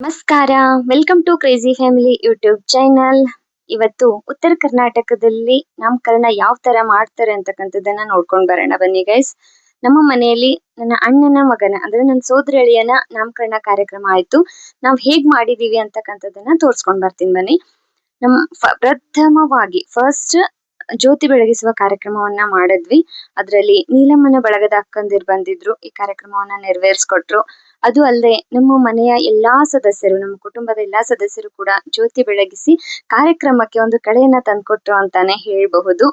ನಮಸ್ಕಾರ, welcome to crazy family YouTube channel. ಇವತ್ತು ಉತ್ತರ ಕರ್ನಾಟಕದಲ್ಲಿ ನಾಮಕರಣ ಯಾವ ತರ ಮಾಡ್ತಾರೆ ಅಂತಕ್ಕಂಥದ್ದನ್ನ ನೋಡ್ಕೊಂಡು ಬರೋಣ ಬನ್ನಿ ಗೈಸ್. ನಮ್ಮ ಮನೆಯಲ್ಲಿ ನನ್ನ ಅಣ್ಣನ ಮಗನ ಅಂದ್ರೆ ನನ್ನ ಸೋದರ ಅಳಿಯನ ನಾಮಕರಣ ಕಾರ್ಯಕ್ರಮ ಆಯ್ತು. ನಾವ್ ಹೇಗ್ ಮಾಡಿದೀವಿ ಅಂತಕ್ಕಂಥದ್ದನ್ನ ತೋರ್ಸ್ಕೊಂಡ್ ಬರ್ತೀನಿ ಬನ್ನಿ. ಪ್ರಥಮವಾಗಿ ಫಸ್ಟ್ ಜ್ಯೋತಿ ಬೆಳಗಿಸುವ ಕಾರ್ಯಕ್ರಮವನ್ನ ಮಾಡಿದ್ವಿ. ಅದರಲ್ಲಿ ನೀಲಮ್ಮನ ಬಳಗದ ಅಕ್ಕಂದಿರು ಬಂದಿದ್ರು, ಈ ಕಾರ್ಯಕ್ರಮವನ್ನ ನೆರವೇರಿಸ್ಕೊಟ್ರು. ಅದು ಅಲ್ಲದೆ ನಮ್ಮ ಮನೆಯ ಎಲ್ಲಾ ಸದಸ್ಯರು, ನಮ್ಮ ಕುಟುಂಬದ ಎಲ್ಲಾ ಸದಸ್ಯರು ಕೂಡ ಜ್ಯೋತಿ ಬೆಳಗಿಸಿ ಕಾರ್ಯಕ್ರಮಕ್ಕೆ ಒಂದು ಕಳೆಯನ್ನ ತಂದ್ಕೊಟ್ರು ಅಂತಾನೆ ಹೇಳ್ಬಹುದು.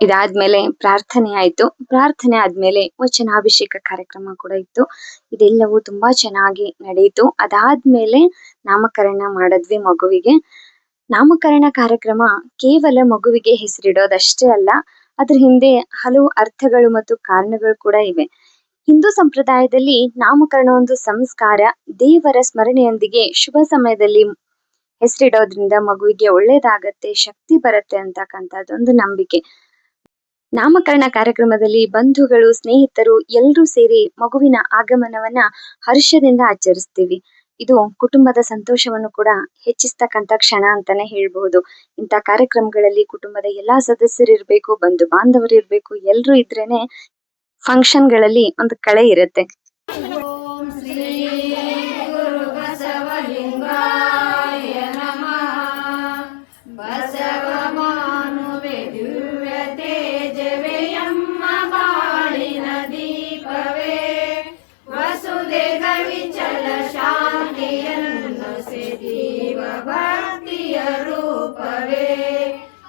ಇದಾದ್ಮೇಲೆ ಪ್ರಾರ್ಥನೆ ಆಯ್ತು. ಪ್ರಾರ್ಥನೆ ಆದ್ಮೇಲೆ ವಚನಾಭಿಷೇಕ ಕಾರ್ಯಕ್ರಮ ಕೂಡ ಇತ್ತು. ಇದೆಲ್ಲವೂ ತುಂಬಾ ಚೆನ್ನಾಗಿ ನಡೆಯಿತು. ಅದಾದ್ಮೇಲೆ ನಾಮಕರಣ ಮಾಡಿದ್ವಿ ಮಗುವಿಗೆ. ನಾಮಕರಣ ಕಾರ್ಯಕ್ರಮ ಕೇವಲ ಮಗುವಿಗೆ ಹೆಸರಿಡೋದಷ್ಟೇ ಅಲ್ಲ, ಅದ್ರ ಹಿಂದೆ ಹಲವು ಅರ್ಥಗಳು ಮತ್ತು ಕಾರಣಗಳು ಕೂಡ ಇವೆ. ಹಿಂದೂ ಸಂಪ್ರದಾಯದಲ್ಲಿ ನಾಮಕರಣ ಒಂದು ಸಂಸ್ಕಾರ. ದೇವರ ಸ್ಮರಣೆಯೊಂದಿಗೆ ಶುಭ ಸಮಯದಲ್ಲಿ ಹೆಸರಿಡೋದ್ರಿಂದ ಮಗುವಿಗೆ ಒಳ್ಳೇದಾಗತ್ತೆ, ಶಕ್ತಿ ಬರುತ್ತೆ ಅಂತಕ್ಕಂಥದ್ದೊಂದು ನಂಬಿಕೆ. ನಾಮಕರಣ ಕಾರ್ಯಕ್ರಮದಲ್ಲಿ ಬಂಧುಗಳು, ಸ್ನೇಹಿತರು ಎಲ್ಲರೂ ಸೇರಿ ಮಗುವಿನ ಆಗಮನವನ್ನ ಹರ್ಷದಿಂದ ಆಚರಿಸ್ತೀವಿ. ಇದು ಕುಟುಂಬದ ಸಂತೋಷವನ್ನು ಕೂಡ ಹೆಚ್ಚಿಸ್ತಕ್ಕಂಥ ಕ್ಷಣ ಅಂತಾನೆ ಹೇಳ್ಬಹುದು. ಇಂಥ ಕಾರ್ಯಕ್ರಮಗಳಲ್ಲಿ ಕುಟುಂಬದ ಎಲ್ಲಾ ಸದಸ್ಯರು ಇರ್ಬೇಕು, ಬಂಧು ಬಾಂಧವರು ಇರ್ಬೇಕು, ಎಲ್ರು ಇದ್ರೇನೆ ಫಂಕ್ಷನ್ಗಳಲ್ಲಿ ಒಂದು ಕಳೆ ಇರುತ್ತೆ. ಓಂ ಶ್ರೀ ಗುರು ಬಸವಲಿಂಗಾಯ ನಮಃ. ಬಸವ ಮಾನುವೆ ದಿವ್ಯ ತೇಜವೇ ಎಮ್ಮ ಬಾಳಿನ ದೀಪವೇ, ವಸುದೇವ ವಿಚಲ ಶಾಂತಿಯನ್ನು ಸಿದೀವ ಭಕ್ತಿಯ ರೂಪವೇ,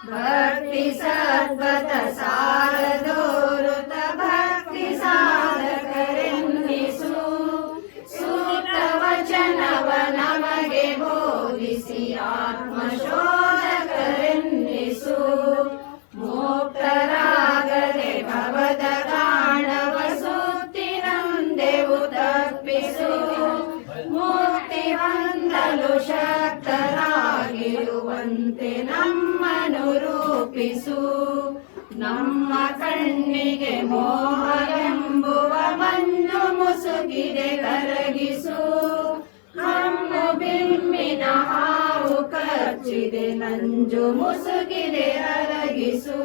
ಭಕ್ತಿ ಸದ್ವತ ಸಾರದೋರುತ ಭಕ್ತಿ ಸಾಧಕರೆನ್ನಿಸು, ಸೂಕ್ತ ವಚನವ ನಮಗೆ ಬೋಧಿಸಿ ಆತ್ಮಶೋಧಕರೆನ್ನಿಸು, ಮುಕ್ತರಾಗದೆ ಭವದ ಕಾಣವ ಸುತ್ತಿನಂದೆವು ತಪ್ಪಿಸು, ಮುಕ್ತಿ ಹೊಂದಲು ಶಕ್ತರಾಗಿರುವಂತೆ ನಮ್ಮನು ರೂಪಿಸು, ನಮ್ಮ ಕಣ್ಣಿಗೆ ಮೋಹವೆಂಬುವ ಮಂಜು ಮುಸುಕಿದೆ ಕರಗಿಸು, ಹಮ್ಮು ಬಿಮ್ಮಿನ ಹಾವು ಕಚ್ಚಿದೆ ನಂಜು ಮುಸುಕಿದೆ ಅರಗಿಸು,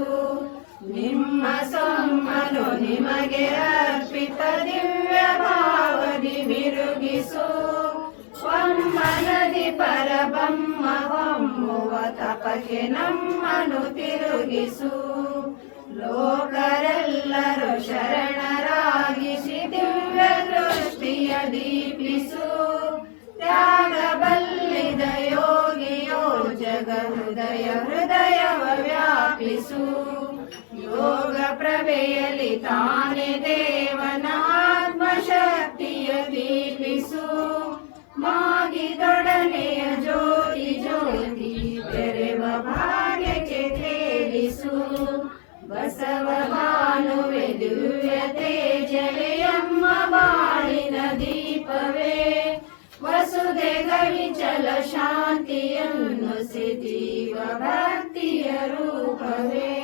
ನಿಮ್ಮ ಸೊಮ್ಮನು ನಿಮಗೆ ಅರ್ಪಿತ ದಿವ್ಯ ಭಾವದಿ ಮಿರುಗಿಸು, ಒಮ್ಮನದಿ ಪರಬಮ್ಮ ಹೊಮ್ಮುವ ತಪಕ್ಕೆ ನಮ್ಮನು ತಿರುಗಿಸು, ಲೋಕರೆಲ್ಲರೂ ಶರಣರಾಗಿಸಿ ದಿವ್ಯ ದೃಷ್ಟಿಯ ದೀಪಿಸು, ತ್ಯಾಗ ಬಲ್ಲಿದ ಯೋಗಿಯೋ ಜಗ ಹೃದಯ ಹೃದಯವ ವ್ಯಾಪಿಸು, ಯೋಗ ಪ್ರಭೆಯಲ್ಲಿ ತಾನೇ ದೇವನ ಆತ್ಮಶಕ್ತಿಯ ದೀಪಿಸು, ಮಾಗಿದೊಡನೆಯ ಜ್ಯೋತಿ ಜ್ಯೋತಿ ಬೆರೆವ ಭಾಗ್ಯಕ್ಕೆ ತೇಲಿಸು, ಬಸವ ಭಾನುವೆ ದಿವ್ಯ ತೇಜವೇ ಎಮ್ಮ ಬಾಳಿನ ದೀಪವೇ, ವಸುದೇವ ವಿಚಲ ಶಾಂತಿಯನ್ನು ಸಿದೀವ ಭಕ್ತಿಯ ರೂಪವೇ,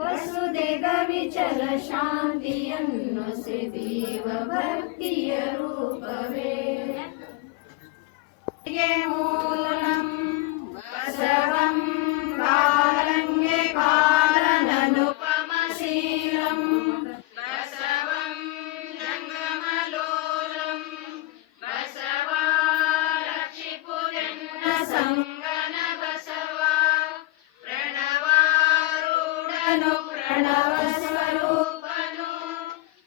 ವಸುದೇವ ವಿಚಲ ಶಾಂತಿಯನ್ನು ಸಿದೀವ ಭಕ್ತಿಯ ರೂಪವೇ. ಮೂಲಂ ಬಸವಂ ಕಾಲಂಗೆ ಕಾಲನನುಪಮಶೀಲಂ, ಬಸವಂ ಜಂಗಮಲೋಲಂ, ಬಸವ ರಕ್ಷಿಪುರೆನ್ನ ಸಂಗನ ಬಸವ, ಪ್ರಣವಾರೂಢನು ಪ್ರಣವ ಸ್ವರೂಪನು,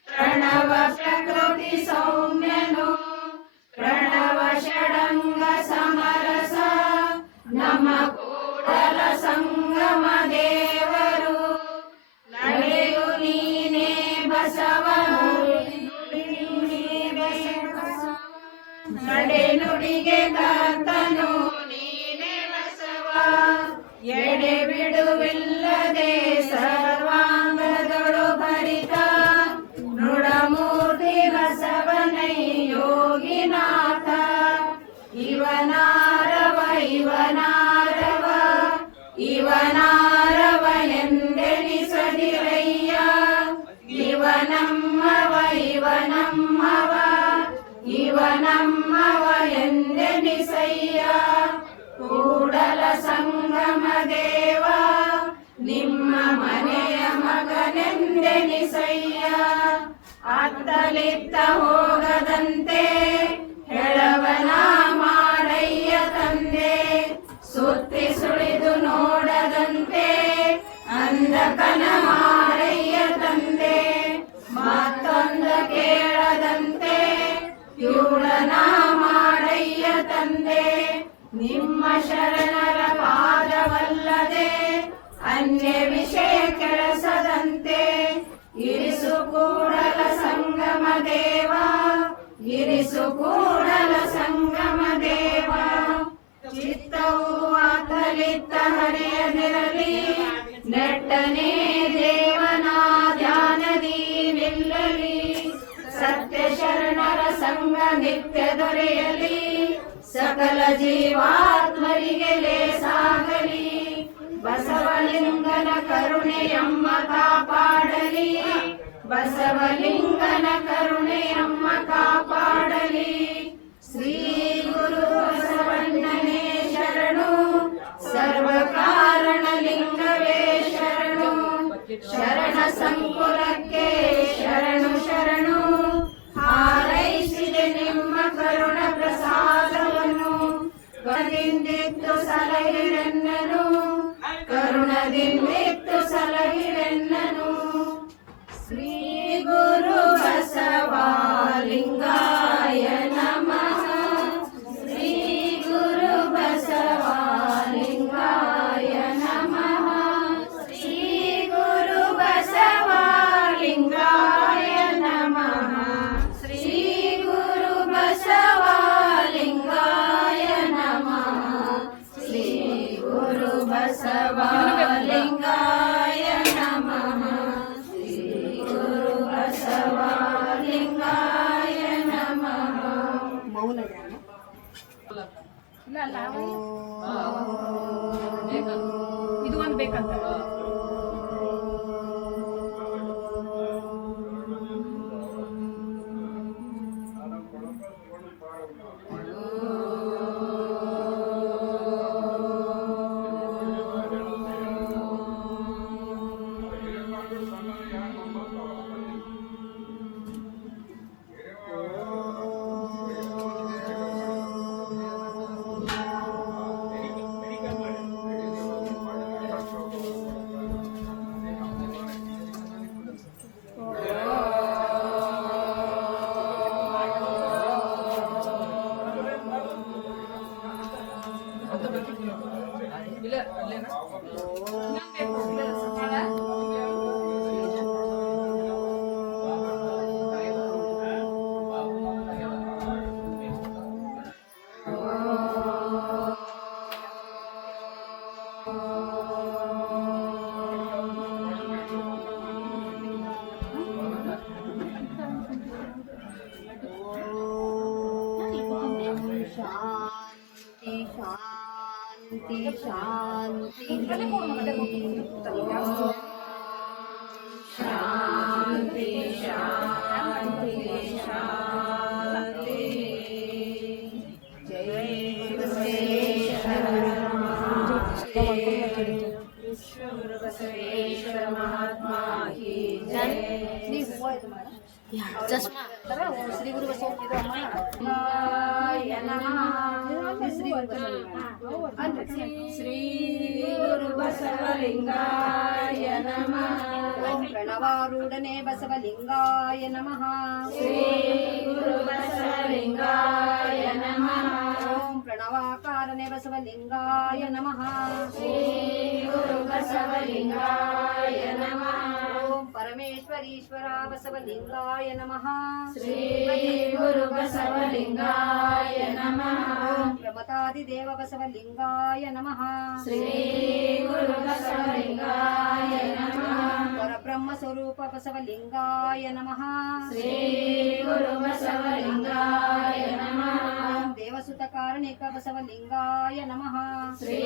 ಪ್ರಣವ ಪ್ರಕೃತಿ ಸೌಮ್ಯನು, ಪ್ರಣವ ಷಡಂಗ ಸಮರಸ, ನಮ ಕೂಡಲ ಸಂಗಮ ದೇವರು, ನಡೆಯು ನೀನೇ ಬಸವ, ನಡೆ ನುಡಿಗೆ ಕರ್ತನು ನೀನೇ ಬಸವ, ಎಡೆ ಬಿಡುವಿಲ್ಲದೆ ಸರ್ವಾಂಗದೊಳು ಭರಿತ, ನುಡಮೂರ್ತಿ ಬಸವನೈ ಯೋಗಿನಾಥ, ಇವನಾರವ ಇವನಾರವ ಇವನಾರವ ಎಂದೆನಿಸದಿರಯ್ಯ, ಇವನಮ್ಮವ ಇವನಮ್ಮವ ಇವನಮ್ಮವ ಎಂದ ನಡೆಸಯ್ಯ ಅತ್ತಲಿತ್ತ ಹೋಗದಂತೆ ಹೆಳವನ ಮಾಡಯ್ಯ ತಂದೆ ಸುತ್ತಿ ಸುಳಿದು ನೋಡದಂತೆ ಅಂಧಕನ ಮಾಡಯ್ಯ ತಂದೆ ಮತ್ತೊಂದ ಕೇಳದಂತೆ ಯೂಳನ ಮಾಡಯ್ಯ ತಂದೆ ನಿಮ್ಮ ಶರಣರ ಪಾದವಲ್ಲದೆ ಅನ್ಯ ವಿಷಯ ಕೆಳಸದಂತೆ ಇರಿಸು ಕೂಡಲ ಸಂಗಮ ದೇವ ಇರಿಸು ಕೂಡಲ ಸಂಗಮ ದೇವ ಚಿತ್ತವು ಆತಲಿತ್ತ ಹರಿಯದಿರಲಿ ನೆಟ್ಟನೆ ದೇವನ ಧ್ಯಾನದಿ ನಿಲ್ಲಲಿ ಸತ್ಯ ಶರಣರ ಸಂಗ ನಿತ್ಯ ದೊರೆಯಲಿ ಸಕಲ ಜೀವಾತ್ಮರಿಗೆ ಲೇಸಾಗಲಿ ಬಸವಲಿಂಗನ ಕರುಣೆಯಮ್ಮ ಕಾಪಾಡಲಿ ಬಸವಲಿಂಗನ ಕರುಣೆಯಮ್ಮ ಕಾಪಾಡಲಿ ಶ್ರೀ ಗುರು ಬಸವಣ್ಣನೇ ಶರಣು ಸರ್ವ ಕಾರಣ ಲಿಂಗವೇ ಶರಣು ಶರಣ ಸಂಕುಲಕ್ಕೆ ಶರಣು ಶರಣು ಹಾರೈಸಿದೆ ನಿಮ್ಮ ಕರುಣ ಪ್ರಸಾದವನ್ನು ಕರುಣದಿಂದಿತ್ತು ಸಲಹಿರೆನ್ನನು ಕರುಣದಿಂದಿತ್ತು ಸಲಹಿರೆನ್ನನು ಶ್ರೀ ಗುರು ಬಸವಲಿಂಗಾಯ ನಮಃ ಶ್ರೀ ಗುರು ಬಸವಲಿಂಗಾಯ ನಮಃ ಶ್ರೀ ಗುರು ಬಸವಲಿಂಗಾಯ ನಮಃ ಶ್ರೀ ಗುರು ಬಸವಲಿಂಗಾಯ ನಮಃ ಶ್ರೀ ಗುರು ಬಸವಲಿಂಗಾಯ ನಮಃ ಶ್ರೀ ಗುರು ಬಸವಲಿಂಗಾಯ ನಮಃ ಮೌನ ಧ್ಯಾನ. ಇದು ಒಂದು ಬೇಕಂತ ಶಾಂತಿ ಶಾಂತಿ ಶಾಂತಿ ಶಾಂತಿ ಶಾಂತಿ ಶಾಂತಿ ಜೈ ಬಸವೇಶ್ವರ ವಿಶ್ವಗುರು ಬಸವೇಶ್ವರ ಮಹಾತ್ಮ ಕಿ ಜೈ ಚಸ್ಮಾ ಶ್ರೀ ಗುರು ಶ್ರೀ ಗುರು ಬಸವಲಿಂಗಾಯ ನಮಃ ಪ್ರಣವಾರೂಢನೆ ಬಸವಲಿಂಗಾಯ ನಮಃ ಶ್ರೀ ಗುರು ಬಸವಲಿಂಗಾಯ ನಮಃ ಓಂ ಪ್ರಣವಾಕಾರನೆ ಬಸವಲಿಂಗಾಯ ನಮಃ ಶ್ರೀ ಗುರು ಬಸವಲಿಂಗಾಯ ನಮಃ ಓಂ ಪರಮೇಶ್ವರೀಶ್ವರ ಬಸವಲಿಂಗಾಯ ನಮಃ ಶ್ರೀ ಗುರು ಬಸವಲಿಂಗಾಯ ನಮಃ ಓಂ ಪ್ರಮತಾದಿದೇವ ಬಸವಲಿಂಗಾಯ ನಮಃ ಶ್ರೀ ಗುರು ಬಸವಲಿಂಗಾಯ ನಮಃ ಪರಬ್ರಹ್ಮ ಸ್ವರೂಪ ಬಸವಲಿಂಗಾಯ ನಮಃ ಶ್ರೀ ಗುರು ಬಸವಲಿಂಗಾಯ ನಮಃ ಓಂ ದೇವಸುತ ಸುತ ಕಾರಣಿಕ ಬಸವಲಿಂಗಾಯ ನಮಃ. ಶ್ರೀ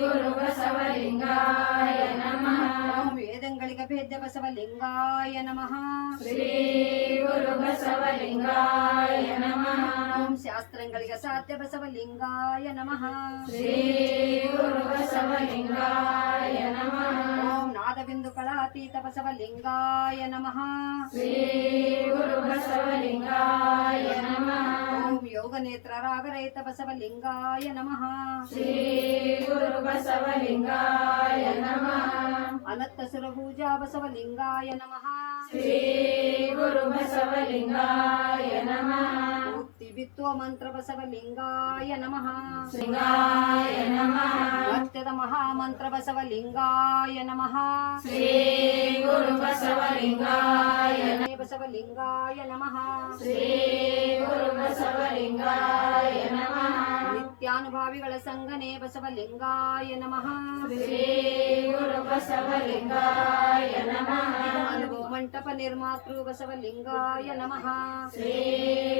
ಗುರು ಬಸವಲಿಂಗಾಯ ನಮಃ. ಓಂ ವೇದಂಗಳಿಗೆ ಭೇದ್ಯ ಬಸವಲಿಂಗಾಯ ನಮಃ. ಶ್ರೀ ಗುರು ಬಸವಲಿಂಗಾಯ ನಮಃ. ಓಂ ಶಾಸ್ತ್ರಗಳಿಗೆ ಸಾಧ್ಯ ಬಸವಲಿಂಗಾಯ ನಮಃ. ಶ್ರೀ ಗುರು ಬಸವಲಿಂಗಾಯ ನಮಃ. ಓಂ ನಾದಬಿಂದು ಕಳಾತೀತ ಬಸವಲಿಂಗಾಯ ನಮಃ. ಶ್ರೀ ಗುರು ಬಸವಲಿಂಗಾಯ ನಮಃ. ಓಂ ಯೋಗ ನೇತ್ರ ರಾಗರಹಿತ ಬಸವಲಿಂಗಾಯ ನಮಃ. ಶ್ರೀ ಗುರು ಬಸವಲಿಂಗಾಯ ನಮಃ. ಅನತ್ತ ಸುರಭೂಜಾ ಬಸವಲಿಂಗಾಯ ನಮಃ. ಶ್ರೀ ಗುರು ಬಸವಲಿಂಗಾಯ ನಮಃ. ಮುಕ್ತಿ ಬಿತ್ತುವ ಮಂತ್ರ ಬಸವಲಿಂಗಾಯ ನಮಃ. ಲಿಂಗಾಯ ನಮಃ. ಸತ್ಯದ ಮಹಾಮಂತ್ರ ಬಸವಲಿಂಗಾಯ ನಮಃ. ಶ್ರೀ ಗುರು ಬಸವಲಿಂಗಾಯ ಬಸವಲಿಂಗಾಯ ನಮಃ. ಶ್ರೀ ಗುರು ಬಸವಲಿಂಗಾಯ ನಮಃ. ನಿತ್ಯಾನುಭಾವಿಗಳ ಸಂಗನೆ ಬಸವಲಿಂಗಾಯ ನಮಃ. ಶ್ರೀ ಗುರು ಬಸವಲಿಂಗಾಯ ನಮಃ. ಅನುಭವ ಮಂಟಪ ನಿರ್ಮಾತೃ ಬಸವಲಿಂಗಾಯ ನಮಃ. ಶ್ರೀ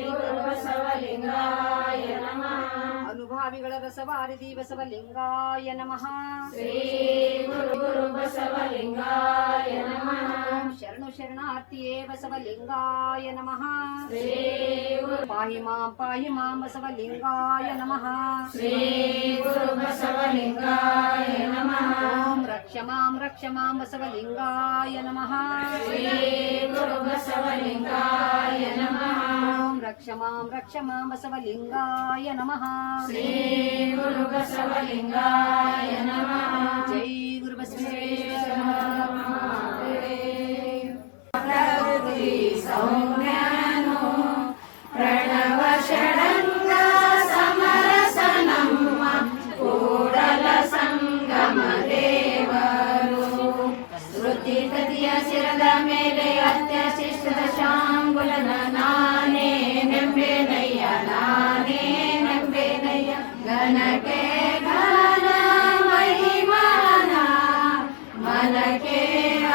ಗುರು ಬಸವಲಿಂಗಾಯ ನಮಃ. ಅನುಭಾವಿಗಳ ರಸವಾರಿಧಿ ಬಸವಲಿಂಗಾಯ ನಮಃ. ಶ್ರೀ ಗುರು ಬಸವಲಿಂಗಾಯ ನಮಃ. ಓಂ ಶರಣು ಶರಣಾರ್ಥಿಯೇ ಬಸವಲಿಂಗಾಯ ನಮಃ. ಶ್ರೀ ಗುರು ಪಾಹಿ ಮಾಂ ಬಸವಲಿಂಗಾಯ ನಮಃ. ಶ್ರೀ ಗುರು ಬಸವಲಿಂಗಾಯ ನಮಃ. ಓಂ ರಕ್ಷ ಮಾಂ ಬಸವಲಿಂಗಾಯ ನಮಃ. ಶ್ರೀ ಗುರು ಬಸವಲಿಂಗಾಯ ನಮಃ. ಓಂ ರಕ್ಷ ಮಾಂ ಬಸವಲಿಂಗಾಯ ನಮಃ. ಶ್ರೀ ಗುರು ಬಸವಲಿಂಗಾಯ ನಮಃ. ಜೈ ಗುರು ಬಸವೇಶ್ವರ. ಪ್ರಕೃತಿ ಸೌಮ್ಯನು ಪ್ರಣವ ಷಡಂಗ ಸಮರಸ ನಮ್ಮ ಕೂಡಲ ಸಂಗಮ ದೇವರು. ಶ್ರುತಿ ತದಿಯ ಶಿರದ ಮೇಲೆ ಅತ್ಯಶಿಷ್ಟದ ಶಾಂಗುಲನ ನಾನೇ ನೆಂಬೆನಯ್ಯ ಗಣಕೆ ಘನ ಮಹಿಮಾನ ಮನಕೆ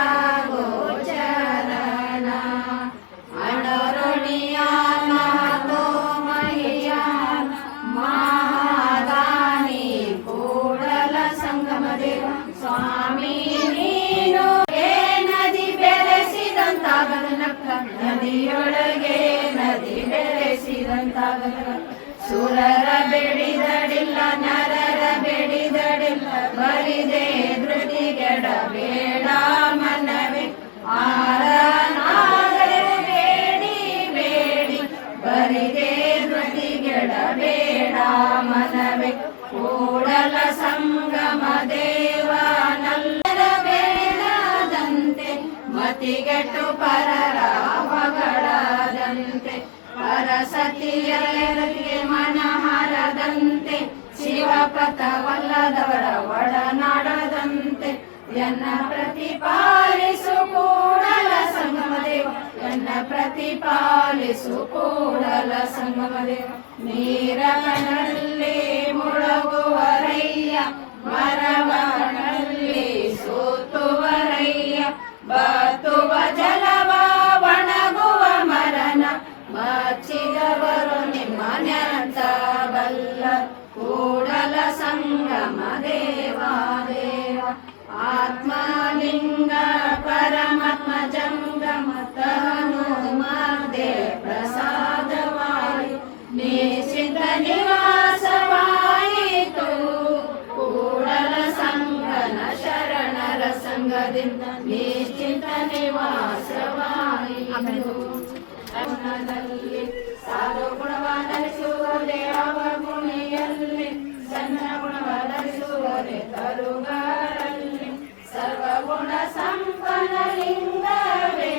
ಆಗೋಚರಣ ಅಣರುಣಿಯಾನ ತೋ ಮಹಿಯಾನ ಮಹಾದಾನಿ ಕೂಡಲ ಸಂಗಮ ದೇವ ಸ್ವಾಮಿ ನೀನು. ಏ ನದಿ ಬೆರೆಸಿದಂತಾಗದ ನಕ್ಕ ನದಿಯೊಳಗೆ ನದಿ ಬೆರೆಸಿದಂತಾಗದ ಸುರರ ಬೆಡಿದಡಿಲ್ಲ ನರರ ಬೆಡಿದಡಿಲ್ಲ ಬರಿದೆ ಧೃತಿಗೆಡ ಬೇಡ ಮನವೇ ಆರನಾದರೆ ಬೇಡಿ ಬೇಡಿ ಬರಿದೆ ಧೃತಿಗೆಡ ಬೇಡ ಮನವೇ ಕೂಡಲ ಸಂಗಮ ದೇವನಲ್ಲರ ಬೇಡದಂತೆ ಮತಿಗೆಟ್ಟು ಪರರ ಹೊಗಳದಂತೆ ಪರಸತಿಯರಿಗೆ ಮನಹರದಂತೆ ಶಿವಪಥವಲ್ಲದವರ ಒಡನಾಡದಂತೆ ಎನ್ನ ಪ್ರತಿಪಾಲಿಸು ಕೂಡಲ ಸಂಗಮ ದೇವ ಎನ್ನ ಪ್ರತಿಪಾಲಿಸು ಕೂಡಲ ಸಂಗಮ ದೇವ. ನೀರ ಕಣಲ್ಲಿ ಮುಳುಗುವರಯ್ಯ ಮರವ ಕಣಲ್ಲಿ ಸೂತುವರಯ್ಯ ಬತ್ತುವ ಜಲವ ಒಣಗುವ ಮರನ ಮಚ್ಚಿದವರು ನಿಮ್ಮ ನೆಂತ ಬಲ್ಲ ಕೂಡಲ ಸಂಗಮ ದೇವ ಆತ್ಮಲಿಂಗ ಪರಮಾತ್ಮ ಜಂಗಮ ತನು ಮಧ್ಯೆ ಪ್ರಸಾದವಾಯು ನಿಶ್ಚಿತ ನಿವಾಸವಾಯಿತು ಕೂಡಲ ಸಂಗನ ಶರಣರ ಸಂಗದಿಂದ ನಿಶ್ಚಿತ ನಿವಾಸವಾಯಿತು. ಅವನದಲ್ಲಿ ಸಾಧು ಗುಣವ ಧರಿಸುವುದೇ ಅವ ಗುಣಿಯಲ್ಲಿ ಸಣ್ಣ ಗುಣವ ಧರಿಸುವುದೇ ತರುಗಾರಲ್ಲಿ ಸರ್ವಗುಣ ಸಂಪನ್ನ ಲಿಂಗವೇ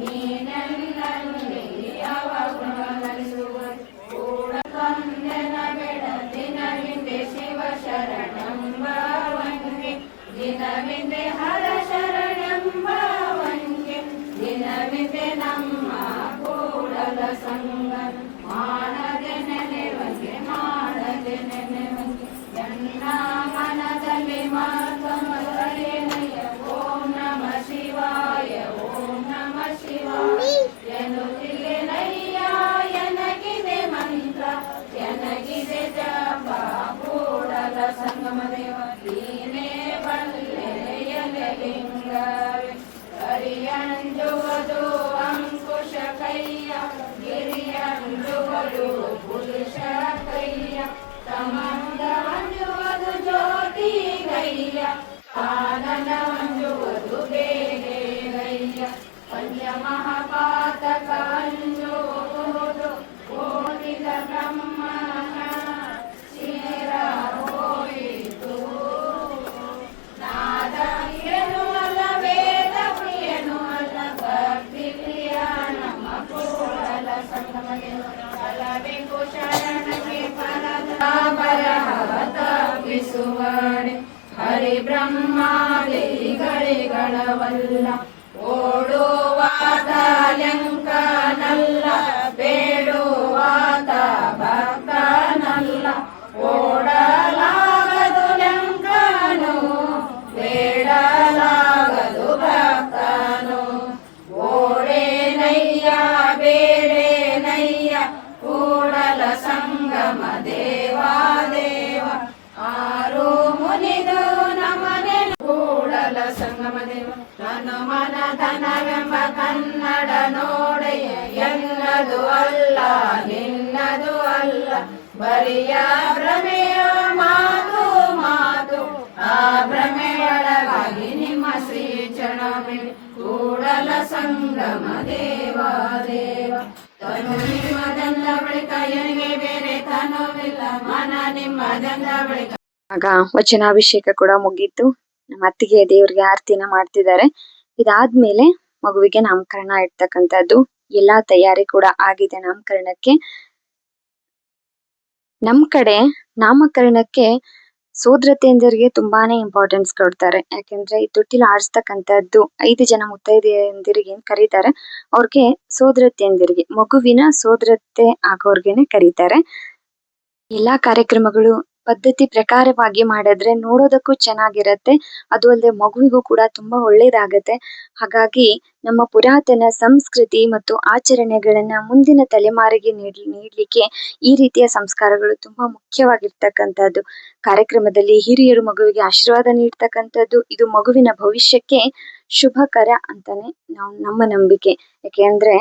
ನೀನೆಲ್ಲಲ್ಲಿ ಯಾವ ಗುಣವ ಧರಿಸುವುದು ಕೂಡ ತಂದೆನ ಬೆಳದಿನ ಹಿಂದೆ ಶಿವ ಶರಣಂಬವಂಗೆ ದಿನವಿಂದೆ ಹರ ಶರಣಂಬವಂಗೆ ದಿನವಿಂದೆ ನಮ್ಮ ಕೂಡಲ ಸಂಗ ಮಾಡದೆ ನೆನೆವಂಗೆ ಮಾಡದೆ ನೆನೆವಂಗೆ ಎನ್ನ ಮನದಲ್ಲಿ ಮಾತಮರೆನಯ್ಯ ಓಂ ನಮ ಶಿವಾಯ ಓಂ ನಮ ಶಿವಾಯ ಎನ್ನುತ್ತಿಗೆ ನಯ್ಯ ಎನಗಿದೆ ಮಂತ್ರ ಎನಗೆ ಪರಿಬ್ರಹ್ಮಾದಿಗಳಿಗಳವಲ್ಲ ಓಡುವಾತ ಲೆಂಕನಲ್ಲ ಬೇಡುವಾತ ಭಕ್ತನಲ್ಲ ಓಡಲಾಗದು ಲೆಂಕನು ಬೇಡಲಾಗದು ಭಕ್ತನು ಓಡೇನಯ್ಯ ಬೇಡೇನಯ್ಯ ಕೂಡಲ ಸಂಗಮ ದೇವಾ ದೇವ ಆರು ಮುನಿದು ನಮನೆ ಕೂಡಲ ಸಂಗಮ ದೇವ ತನು ಮನ ಧನವೆಂಬ ಕನ್ನಡ ನೋಡೆಯ ಎನ್ನದು ಅಲ್ಲ ನಿನ್ನದು ಅಲ್ಲ ಬರಿಯ ಭ್ರಮೆಯ ಮಾತು ಮಾತು ಆ ಭ್ರಮೆಯೊಳಗಾಗಿ ನಿಮ್ಮ ಶ್ರೀ ಚರಣಮೆ ಕೂಡಲ ಸಂಗಮ ದೇವ ದೇವ ತನು ನಿಮ್ಮದೆಂದ ಬಳಿಕ ಎನಗೆ ಬೇರೆ ತನುವಿಲ್ಲ ಮನ ನಿಮ್ಮದೆಂದ ಬಳಿಕ. ಆಗ ವಚನಾಭಿಷೇಕ ಕೂಡ ಮುಗೀತು. ನಮ್ಮ ಅತ್ತಿಗೆ ದೇವ್ರಿಗೆ ಆರತಿನ ಮಾಡ್ತಿದ್ದಾರೆ. ಇದಾದ್ಮೇಲೆ ಮಗುವಿಗೆ ನಾಮಕರಣ ಇಡ್ತಕ್ಕಂಥದ್ದು ಎಲ್ಲಾ ತಯಾರಿ ಕೂಡ ಆಗಿದೆ ನಾಮಕರಣಕ್ಕೆ. ನಮ್ ಕಡೆ ನಾಮಕರಣಕ್ಕೆ ಸೋದರತೆಯಂದಿರಿಗೆ ತುಂಬಾನೇ ಇಂಪಾರ್ಟೆನ್ಸ್ ಕೊಡ್ತಾರೆ. ಯಾಕೆಂದ್ರೆ ಈ ತೊಟ್ಟಿಲು ಆಡಿಸ್ತಕ್ಕಂಥದ್ದು 5 ಜನ ಮುತ್ತೈದೆಯಂದಿರಿಗೆ ಏನ್ ಕರೀತಾರೆ ಅವ್ರಿಗೆ ಸೋದರತೆಯಂದಿರಿಗೆ, ಮಗುವಿನ ಸೋದರತೆ ಆಗೋರ್ಗೆನೆ ಕರೀತಾರೆ. ಎಲ್ಲಾ ಕಾರ್ಯಕ್ರಮಗಳು ಪದ್ಧತಿ ಪ್ರಕಾರವಾಗಿ ಮಾಡಿದ್ರೆ ನೋಡೋದಕ್ಕೂ ಚೆನ್ನಾಗಿರತ್ತೆ. ಅದು ಅಲ್ಲದೆ ಮಗುವಿಗೂ ಕೂಡ ತುಂಬಾ ಒಳ್ಳೇದಾಗತ್ತೆ. ಹಾಗಾಗಿ ನಮ್ಮ ಪುರಾತನ ಸಂಸ್ಕೃತಿ ಮತ್ತು ಆಚರಣೆಗಳನ್ನ ಮುಂದಿನ ತಲೆಮಾರಿಗೆ ನೀಡ್ಲಿಕ್ಕೆ ಈ ರೀತಿಯ ಸಂಸ್ಕಾರಗಳು ತುಂಬಾ ಮುಖ್ಯವಾಗಿರ್ತಕ್ಕಂಥದ್ದು. ಕಾರ್ಯಕ್ರಮದಲ್ಲಿ ಹಿರಿಯರು ಮಗುವಿಗೆ ಆಶೀರ್ವಾದ ನೀಡ್ತಕ್ಕಂಥದ್ದು ಇದು ಮಗುವಿನ ಭವಿಷ್ಯಕ್ಕೆ ಶುಭಕರ ಅಂತಾನೆ ನಮ್ಮ ನಂಬಿಕೆ. ಯಾಕೆಂದ್ರೆ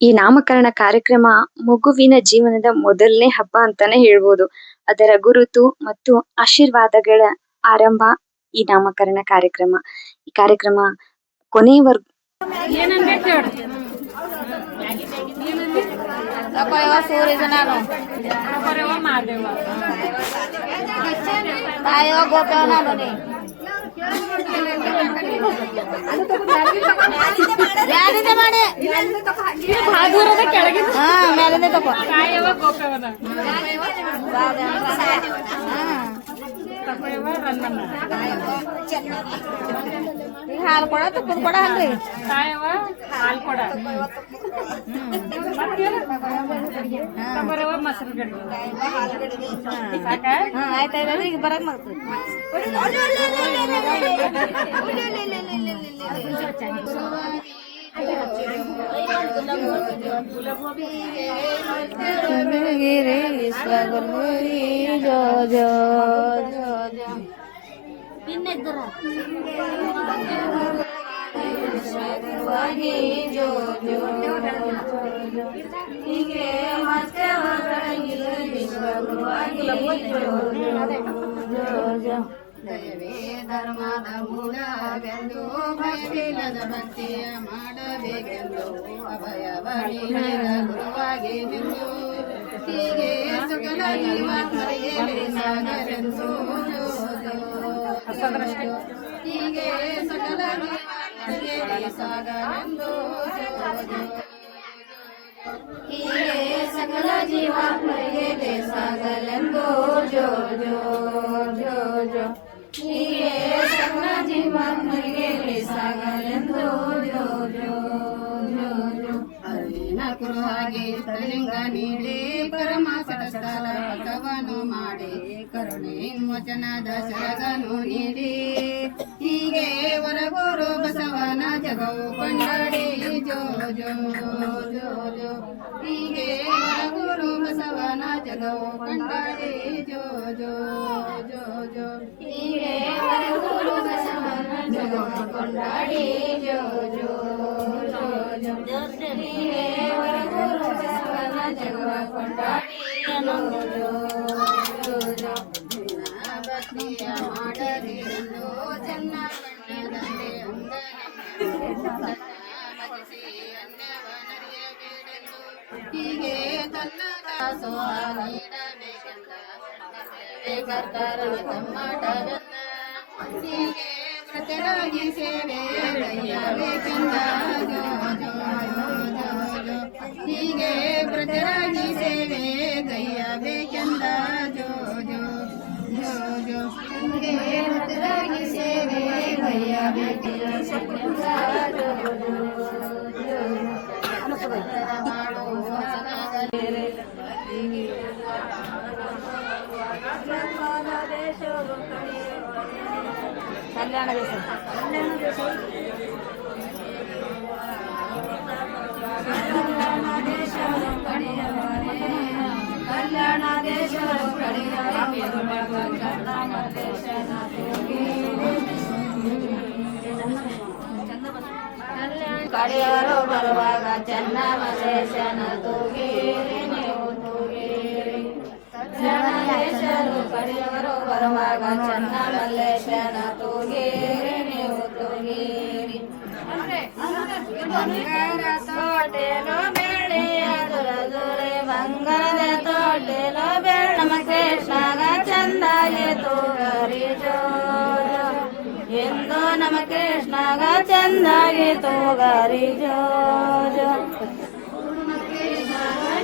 ಈ ನಾಮಕರಣ ಕಾರ್ಯಕ್ರಮ ಮಗುವಿನ ಜೀವನದ ಮೊದಲನೇ ಹಬ್ಬ ಅಂತಾನೆ ಹೇಳ್ಬೋದು. ಅದರ ಗುರುತು ಮತ್ತು ಆಶೀರ್ವಾದಗಳ ಆರಂಭ ಈ ನಾಮಕರಣ ಕಾರ್ಯಕ್ರಮ. ಈ ಕಾರ್ಯಕ್ರಮ ಕೊನೆಯವರೆಗೂ ಹಾಲು ಕೊಡ ತುಪ್ಪದ ಕೊಡ ಅಲ್ರಿ ಹಾಲು ಕೊಡ ಮೊಸರು ಗಡ್ಡೆ ಆಯ್ತಾಯ್ತು ಈಗ ಬರಕ್ ಮಾಡ್ತೀವಿ. ದಯವೇ ಧರ್ಮದ ಮೂಲವೆಂದು ಭಯವಿಲ್ಲದ ಭಕ್ತಿಯ ಮಾಡಬೇಕೆಂದು ಅಭಯವ ನೀಡಿದ ಗುರುವಾಗಿ ನಿಂದು ಹೀಗೆ ಸಕಲ ಜೀವಾತ್ಮರಿಗೆ ಸಾಗರೆಂದು ಹೀಗೆ ಸಕಲ ಜೀವಾತ್ಮರಿಗೆ ಸಾಗರೆಂದು ಹೀಗೆ ಸಕಲ ಜೀವಾತ್ಮರಿಗೆ ಸಾಗಲೆಂದು ಜೋ ಜೋ ಜೋ ಜೋ ಹೀಗೆ ಸಕಲ ಜೀವಾತ್ಮರಿಗೆ ಸಾಗಲೆಂದು ಜೋ ಜೋ ಜೋ ಜೋ ಅರಿನ ಕುರುಹಾಗಿ ತಲಿಂಗ ನೀಡಿ ಪರಮ ಸಟಸ್ಥಲ ಪಥವನ್ನು ಮಾಡಿ ಕರುಣೆ ವಚನದ ಶರಗನು ನೀಡಿ ಹೀಗೆ ಹೊರಗೋರು ಬಸವನ ಜಗವು ಕೊಂಡಾಡಿ ಜೋ ಜೋ ಜೋ ಜೋ ಹೀಗೆ ಹೊರಗೋರು ಬಸವನ ಜಗವು ಕೊಂಡಾಡಿ ಜೋ ಜೋ ಜೋ ಜೋ ಹೀಗೆ ಹೊರಗೋರು ಬಸವನ ಜಗವು ಕೊಂಡಾಡಿ ಜೋ ಜೋ ಜೋ ಜೋ ಹೀಗೆ ಹೊರಗೋರು ಬಸವನ ಜಗವ ಕೊಂಡಾಡಿ ಜೋ ಜೋ ಜೋ ಜೋ ಭಕ್ತಿಯ ಮಾಡದಿರಲು ಚೆನ್ನ ಬಣ್ಣದಂತೆ ಭಜಿಸಿ ಅನ್ನವನರಿಯಬೇಡೆಂದು ಹೀಗೆ ತನ್ನ ದಾಸೋಹ ನೀಡಬೇಕೆಂದ ಕರ್ತಾರನ ತಮ್ಮಟವೆಂದ ಹೀಗೆ ವ್ರತರಾಗಿ ಸೇವೆ ಗೈಯಬೇಕೆಂದ ಜೋ ಜೋ ಜೋ ಜೋ ಹೀಗೆ ವ್ರತರಾಗಿ ಸೇವೆ ಗೈಯಬೇಕೆಂದ ಜೋ ಜೋ ಜೋ ಜೋ ಕಲ್ಯಾಣ ದೇಶ ಕಡೆಯರು ಬರುವಾಗ ಚೆನ್ನ ಮಲೇಶನ ತೂಗಿರಿ ನೀವು ತೂಗಿರಿ. ದೇಶರು ಕಡೆಯವರು ಬರುವಾಗ ಚೆನ್ನ ಮಲ್ಲೇಶನ ತೂಗಿರಿ ನೀವು ತೂಗಿರಿ. ಬಂಗಾರ ತೋಟೆಲೋ ಬೆಳ್ಳಿಯ ದುರದುರೆ ಬಂಗಾರದ ತೋಟೆಲೋ ಬೆಳ್ಳ ನಮ್ಮ ಕೃಷ್ಣಾಗ ಚಂದಾಗೆ ತೂಗರಿ ಜೋ ಎಂದು ನಮ್ಮ ಕೃಷ್ಣಾಗ ಚಂದಾಗಿ ತೂಗರಿ ಜೋ ಜೋ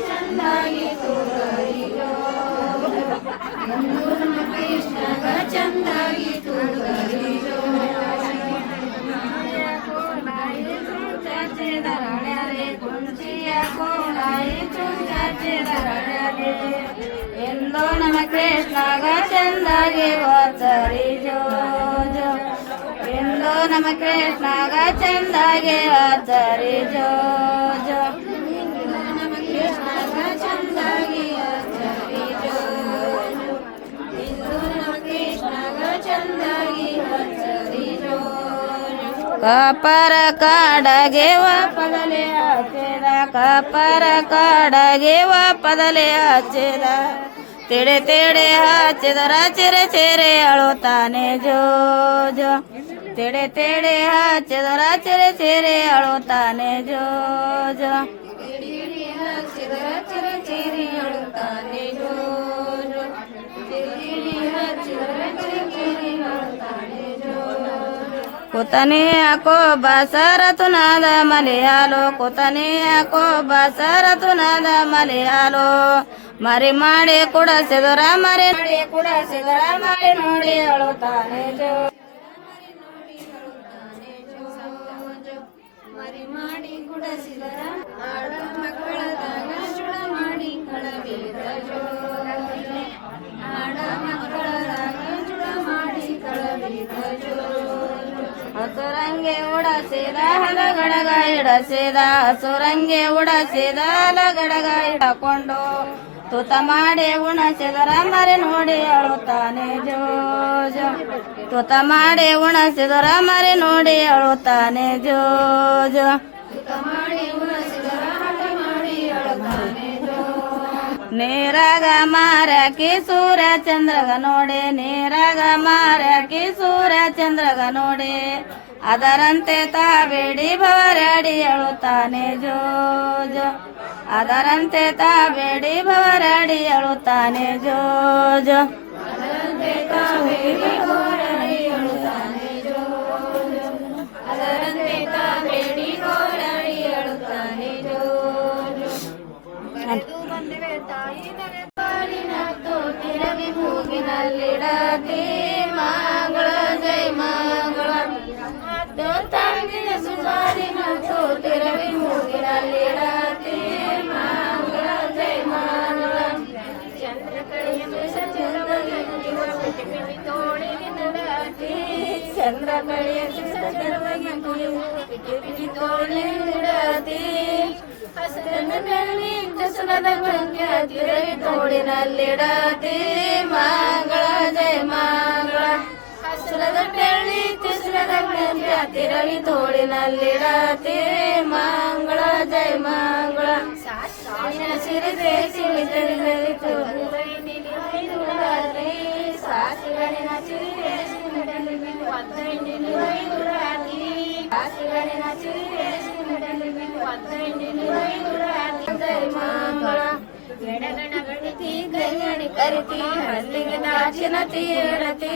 ಚಂದಾಗಿ ತೂಗರಿ ಜೋ ಎಂದು ನಮ್ಮ ಕೃಷ್ಣಾಗ ಚಂದಾಗಿ ತೂಗರಿ ಜೋ ಕುಂಚಿಯ ಕೋಲಾಯಿ ಚುಂಚಾಚೆ ದರಳೆ ಎಂದು ನಮ್ಮ ಕೃಷ್ಣಾಗ ಚಂದಾಗಿ ಓದ್ಸರಿ ಜೋ ಜೋ ಎಂದು ನಮ್ಮ ಕೃಷ್ಣಾಗ ಚಂದಾಗಿ ಓದ್ಸರಿ ಜೋ ಜೋ ನಮ್ಮ ಕೃಷ್ಣಾಗ ಚಂದಾಗಿ ಓದ್ಸರಿ ಜೋ ಜೋ ಎಂದು ನಮ್ಮ ಕೃಷ್ಣಾಗ ಚಂದಾಗಿ ಓದ್ಸರಿ ಜೋ ಕಪರ ಕಾಡಗೆ ವಾಪದಲೆ ಹಚ್ಚಿದ ಕಪರ ಕಾಡಗೆ ವಾಪದಲೆ ಹಚ್ಚಿದ ತಿಡೆ ತಿಡೆ ಹಚ್ಚಿದರ ಚಿರೆ ಚಿರೆ ಅಳುತ್ತಾನೆ ಜೋ ಜೋ ತಿಡೆ ತಿಡೆ ಹಚ್ಚಿದರ ಚಿರೆ ಚಿರೆ ಅಳುತ್ತಾನೆ ಜೋ ಜೋ ಹಚ್ಚಿದರ ಚಿರೆ ಚಿರೆ ಅಳುತ್ತಾನೆ ಜೋ ಜೋ ಹಚ್ಚಿದರ ಚಿರೆ ಚಿರೆ ಅಳುತ್ತಾನೆ ಜೋ ಕುತನೆ ಹಾಕೋ ಬಸರ ತುನಾದ ಮಲೆಯಾಲೋ ಕುತನೆ ಹಾಕೋ ಬಸರ ತುನಾದ ಮಲೆಯಾಲೋ ಮರಿ ಮಾಡಿ ಕುಡಸಿದರ ಮರಿ ಕುಡಸಿದರ ಮರಿ ನೋಡಿ ಅಳುತ್ತಾನೆ ಜೋ ಮರಿ ಮಾಡಿ ಕುಡಸಿದರ ಆಡ ಮಕ್ಕಳದಾಗ ಚುಡ ಮಾಡಿ ಕಳಬೇಕ ಜೋ ಆಡ ಮಕ್ಕಳದಾಗ ಚುಡ ಮಾಡಿ ಕಳಬೇಕ ಜೋ ಹಸುರಂಗೆ ಉಡಸಿದ ಹಲಗಡಗ ಇಡಸಿದ ಹಸುರಂಗೆ ಉಡಸಿದ ಹಲಗಡಗ ಇಡಕೊಂಡು ತುತ ಮಾಡಿ ಉಣಸಿದರ ಮರೆ ನೋಡಿ ಅಳುತ್ತಾನೆ ಜೋ ಜೋ ತುತ ಮಾಡಿ ಉಣಸಿದರ ಮರೆ ನೋಡಿ ಅಳುತ್ತಾನೆ ಜೋ ಜೋ ತುತ ಮಾಡಿ ಉಣಸಿದರ ಹಠ ಮಾಡಿ ಅಳುತ್ತಾನೆ ಜೋ ನೇರಾಗ ಮಾರಕಿ ಸೂರ್ಯ ಚಂದ್ರಗ ನೋಡಿ ನೇರಾಗ ಮಾರಕಿ ಸೂರ್ಯ ಚಂದ್ರಗ ನೋಡಿ ಅದರಂತೆ ತಾಬೇಡಿ ಭವರಾಡಿ ಅಳುತ್ತಾನೆ ಜೋ ಜೋ ಅದರಂತೆ ತಾಬೇಡಿ ಭವರಾಡಿ ಅಳುತ್ತಾನೆ ಜೋ ಜೋ ಅದರಂತೆ ತಾಬೇಡಿ ಭವರಾಡಿ ಅಳುತ್ತಾನೆ ಜೋ ಜೋ ಅದರಂತೆ ತಾಬೇಡಿ ಭವರಾಡಿ ಅಳುತ್ತಾನೆ ಜೋ ಜೋ ಕರೆದು ಬಂದಿವೆ ತಾಯಿ ನರೆ ಪಾಲಿನ ತೋಟಿರವಿ ಮೂಗಿನಲ್ಲಿಡತಿ ಮಂಗಳ ಜೈ ಮಂಗಳ ತಂದಿನ ಸುಧಾರಿನ ತೋಟಿರವಿ ಮೂಗಿನಲ್ಲಿಡತಿ ಮಂಗಳ ಜೈ ಮಂಗಳ ಚಂದ್ರ ಕಡೆಯ ತೋಳಿನಡತಿ ಚಂದ್ರ ಕಡೆಯ ತೋಳಿನಡತಿ ಹಸನ ಬೆಳ್ಳಿ ಕಸನದ ಮಂಗ್ಯ ತಿರವಿ ತೋಳಿನಲ್ಲಿಡತಿ ಮಂಗಳ ಜೈ ಮಂಗಳ ಹಸರದ ಬೆಳ್ಳಿ ತಿಸರದ ಮಂಗ್ಯ ತಿರವಿ ತೋಳಿನಲ್ಲಿಡತಿ ಮಂಗಳ ಜೈ ಮಂಗಳ ಸಿರಿದೆ ಸಿರಿದಲ್ಲಿ ಸಾಸಿಗಣಿನ ಸಿರಿದೆ ಎಡಗಣ ಗಣಿತಿ ಗಂಗಣಿ ಕರಿತಿ ಹಲ್ಲಿಗೆ ದಾಚಿನ ತೀಡತಿ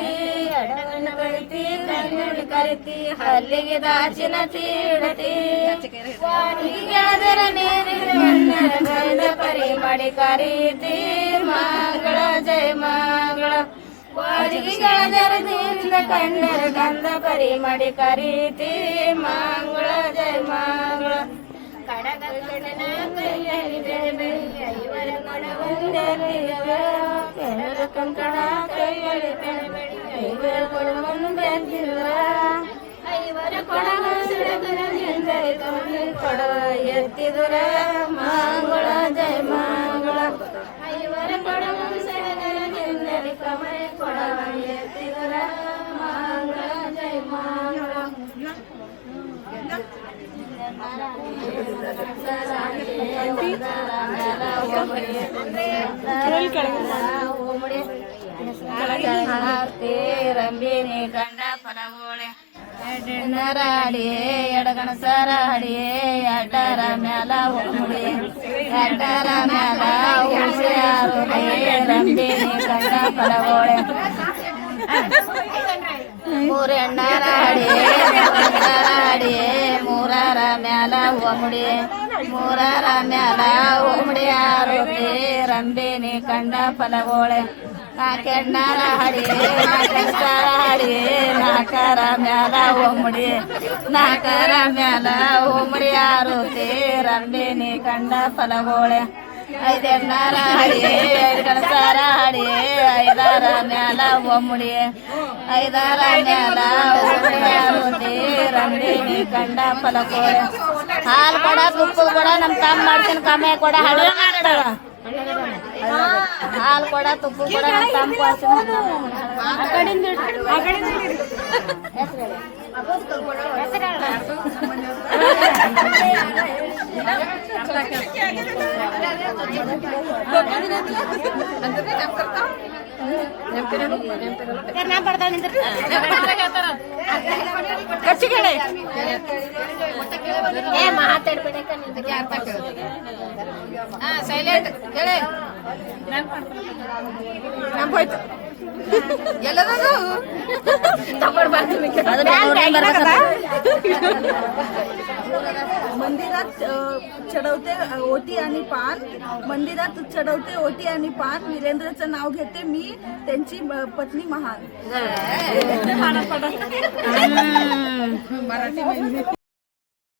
ಎಡಗಣ ಗಣಿತಿ ಗಂಗಣಿ ಕರಿತಿ ಹಲ್ಲಿಗೆ ದಾಚಿನ ತೀಡತಿ ಗೆಳದರ ನೀರಿನ ಪರಿ ಮಾಡಿ ಕರೀತಿ ಮಂಗಳ ಜೈ ಮಂಗಳ ವಾಡಿಗೆಗಳ ಜರದಿಂದ ಕಂಡರ ಗಂಧ ಪರಿ ಮಾಡಿ ಕರೀತಿ ಮಂಗಳ ಜಯ ಮಂಗಳ ಕಡಗ ಕಡನ ಕೈಯಲ್ಲಿ ಬೆಳೆ ಐವರ ಕೊಡವಂದರ ಕಂಕಣ ಕೈಯಲ್ಲಿ ಬೆಳೆ ಐವರ ಕೊಡವಂದಿಲ್ಲ ಐವರ ಕೊಡವ ಎಂದರೆ ಕೊಡವ ಎತ್ತಿದುರ ಮಂಗಳ ಜಯ ಮಂಗಳ ಐವರ ಕೊಡವ ಎಂದರೆ ಕಮಯ ಕೊಡವ ಎತ್ತಿದುರ ಮಂಗಳ ಜಯ ಮಂಗಳ ರಂಬಿನಿ ಗಂಡ ಫಲಗೋಳೆ ಎಡನರಾಡಿ ಎಡಗಣ ಸರಾಡಿ ಎಡರ ಮ್ಯಾಲ ಮುಡಿ ಎಡರ ಮ್ಯಾಲ ಉಸಿಯಾರು ರಂಬಿನಿ ಗಂಡ ಫಲಗೋಳೆ ಮೂರೆಣ್ಣರಾಡಿ ಮೂರರ ಮ್ಯಾಲ ಒಮ್ಮಡಿ ಮೂರರ ಮ್ಯಾಲ ಒಮ್ಮಡಿ ಆರೋಗ್ಯ ರಂಬಿನಿ ಕಂಡ ಫಲಗೋಳೆ ನಾಕೆಣ್ಣರ ಹಡಿ ನಾಕೆಣ್ಣರ ಹಡಿ ನಾಕರ ಮ್ಯಾಲ ಒಮ್ಮಡಿ ನಾಕರ ಮ್ಯಾಲ ಒಮ್ಮಡಿ ಆರೋಗ್ಯ ರಂಬಿನಿ ಕಂಡ ಫಲಗೋಳೆ ಐದೆಣ್ಣರ ಹಡಿ ಐದರ ಹಡಿ ಐದರ ಮ್ಯಾಲ ಒಮ್ಮಡಿ ಐದರ ಮ್ಯಾಲ ಒಮ್ಮಡಿ ರಂಬಿನಿ ಕಂಡ ಫಲಗೋಳೆ ಹಾಲು ಕೊಡ ತುಪ್ಪ ಕೊಡ ನಮ್ ತಮ್ಮ ಮಾಡ್ತೀನಿ ಕಮ್ಮಿ ಕೊಡ ಹಳ್ಳ ಹಾಲು ಕೊಡ ತುಪ್ಪ ಕೊಡ ನಮ್ ತಮ್ಮ ಸೈಲೆಂಟ್ ಹೇಳಿ ಹೋಯ್ತು ಎಲ್ಲದದು मंदिरात चढवते ओटी आणि पान मंदिरात चढवते ओटी आणि पान वीरेंद्रचं नाव घेते मी त्यांची पत्नी महान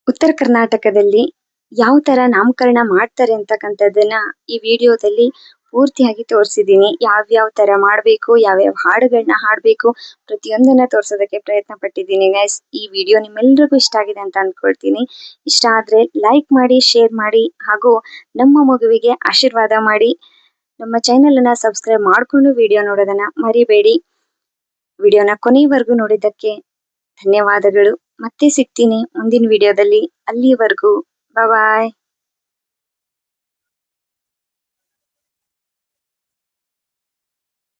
ಉತ್ತರ ಕರ್ನಾಟಕದಲ್ಲಿ ಯಾವ ತರ ನಾಮಕರಣ ಮಾಡ್ತಾರೆ ಅಂತಕ್ಕಂಥದ್ದನ್ನ ಈ ವಿಡಿಯೋದಲ್ಲಿ ಪೂರ್ತಿಯಾಗಿ ತೋರಿಸಿದ್ದೀನಿ. ಯಾವ್ಯಾವ ತರ ಮಾಡಬೇಕು, ಯಾವ್ಯಾವ ಹಾಡುಗಳನ್ನ ಹಾಡಬೇಕು, ಪ್ರತಿಯೊಂದನ್ನ ತೋರ್ಸೋದಕ್ಕೆ ಪ್ರಯತ್ನ ಪಟ್ಟಿದ್ದೀನಿ ಗೈಸ್. ಈ ವಿಡಿಯೋ ನಿಮ್ಮೆಲ್ರಿಗೂ ಇಷ್ಟ ಆಗಿದೆ ಅಂತ ಅನ್ಕೊಳ್ತೀನಿ. ಇಷ್ಟ ಆದ್ರೆ ಲೈಕ್ ಮಾಡಿ, ಶೇರ್ ಮಾಡಿ, ಹಾಗೂ ನಮ್ಮ ಮಗುವಿಗೆ ಆಶೀರ್ವಾದ ಮಾಡಿ. ನಮ್ಮ ಚಾನೆಲ್ ಅನ್ನ ಸಬ್ಸ್ಕ್ರೈಬ್ ಮಾಡ್ಕೊಂಡು ವಿಡಿಯೋ ನೋಡೋದನ್ನ ಮರಿಬೇಡಿ. ವಿಡಿಯೋನ ಕೊನೆಯವರೆಗೂ ನೋಡಿದ್ದಕ್ಕೆ ಧನ್ಯವಾದಗಳು. ಮತ್ತೆ ಸಿಗ್ತೀನಿ ಮುಂದಿನ ವಿಡಿಯೋದಲ್ಲಿ. ಅಲ್ಲಿಯವರೆಗೂ ಬಾಯ್.